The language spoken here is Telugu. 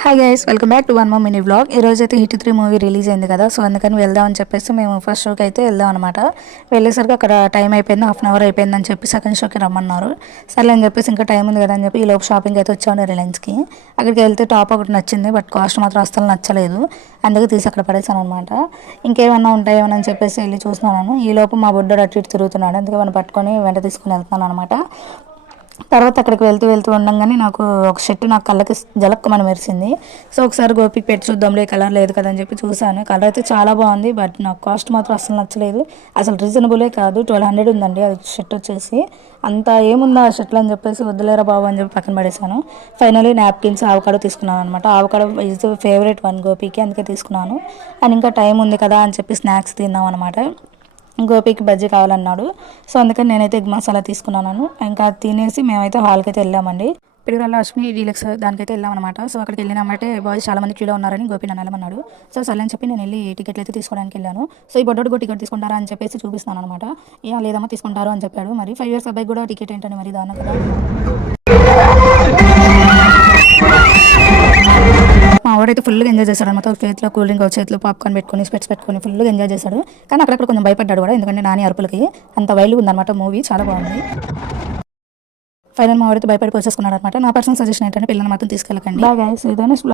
Hi guys, welcome back to one more mini vlog. ఈరోజు అయితే హిట్ 3 మూవీ రిలీజ్ అయింది కదా, సో అందుకని వెళ్దామని చెప్పేసి మేము ఫస్ట్ షోకి అయితే వెళ్దాం అనమాట. వెళ్ళేసరికి అక్కడ టైం అయిపోయింది, హాఫ్ అన్ అవర్ అయిపోయిందని చెప్పి సెకండ్ షోకి రమ్మన్నారు. సర్లే అని చెప్పేసి ఇంకా టైం ఉంది కదా అని చెప్పి ఈ లోపు షాపింగ్ అయితే వచ్చాను రిలయన్స్కి. అక్కడికి వెళ్తే టాప్ ఒకటి నచ్చింది, బట్ కాస్ట్ మాత్రం అస్సలు నచ్చలేదు. అందుకే తీసి అక్కడ పడేసాను అనమాట. ఇంకేమన్నా ఉంటాయేమో అని చెప్పేసి వెళ్ళి చూస్తున్నాను. ఈ లోపు మా బుడ్డోడు అటు ఇటు తిరుగుతున్నాడు, అందుకే మనం పట్టుకొని వెంట తీసుకుని వెళ్తున్నాను అనమాట. తర్వాత అక్కడికి వెళ్తూ ఉండగానే నాకు ఒక షర్ట్ నాకు కళ్ళకి జలక్కమని మెరిసింది. సో ఒకసారి గోపికి పెట్టి చూద్దాంలే, కలర్ లేదు కదా అని చెప్పి చూసాను. కలర్ అయితే చాలా బాగుంది, బట్ నాకు కాస్ట్ మాత్రం అసలు నచ్చలేదు. అసలు రీజనబులే కాదు, 1200 ఉందండి అది షర్ట్ వచ్చేసి. అంత ఏముందా ఆ షర్ట్లు అని చెప్పేసి వద్దులేరా బాబు అని చెప్పి పక్కన పడేసాను. ఫైనలీ నాప్కిన్స్ ఆవకాడో తీసుకున్నాను అనమాట. ఆవకాడో ఈజ్ ఫేవరెట్ వన్ గోపికి, అందుకే తీసుకున్నాను. అండ్ ఇంకా టైం ఉంది కదా అని చెప్పి స్నాక్స్ తిన్నాం అనమాట. గోపికి బజ్జీ కావాలన్నాడు, సో అందుకని నేనైతే ఎగ్ మసాలా తీసుకున్నాను. ఇంకా తినేసి మేమైతే హాల్కి అయితే వెళ్ళామండి. పిడుగురాళ్ళ అశ్విని డీలక్స్ దానికైతే వెళ్ళామన్నమాట. సో అక్కడికి వెళ్ళినామంటే బాయ్స్ చాలా మంది క్యూలో ఉన్నారని గోపి నన్ను వెళ్ళమన్నాడు. సో సరే అని చెప్పి నేను వెళ్ళి టికెట్లు అయితే తీసుకోవడానికి వెళ్ళాను. సో ఈ బొడ్డోడు కూడా టికెట్ తీసుకుంటారా అని చెప్పేసి చూపిస్తున్నాను అనమాట. లేదమ్మా తీసుకుంటారు అని చెప్పాడు. మరి 5 years అబ్బాయి కూడా టికెట్ ఏంటని మరి దాని కదా. మా వాడైతే ఫుల్గా ఎంజాయ్ చేశాడు అనమాట. చేతిలో కూల్ డ్రింక్, చేతిలో పాప్కార్న్ పెట్టుకుని స్పెట్స్ పెట్టుకుని ఫుల్గా ఎంజాయ్ చేశాడు. కానీ అక్కడక్కడ కొంచెం భయపడ్డాడు కూడా, ఎందుకంటే నాని అరుపులకి. అంత వైల్డ్గా ఉందన్నమాట మూవీ, చాలా బాగుంది. ఫైనల్ మా వాడితే భయపడి పోసేసుకున్నాడు అనమాట. నా పర్సనల్ సజెషన్ ఏంటంటే పిల్లల్ని మాత్రం తీసుకెళ్ళకండి. బాగా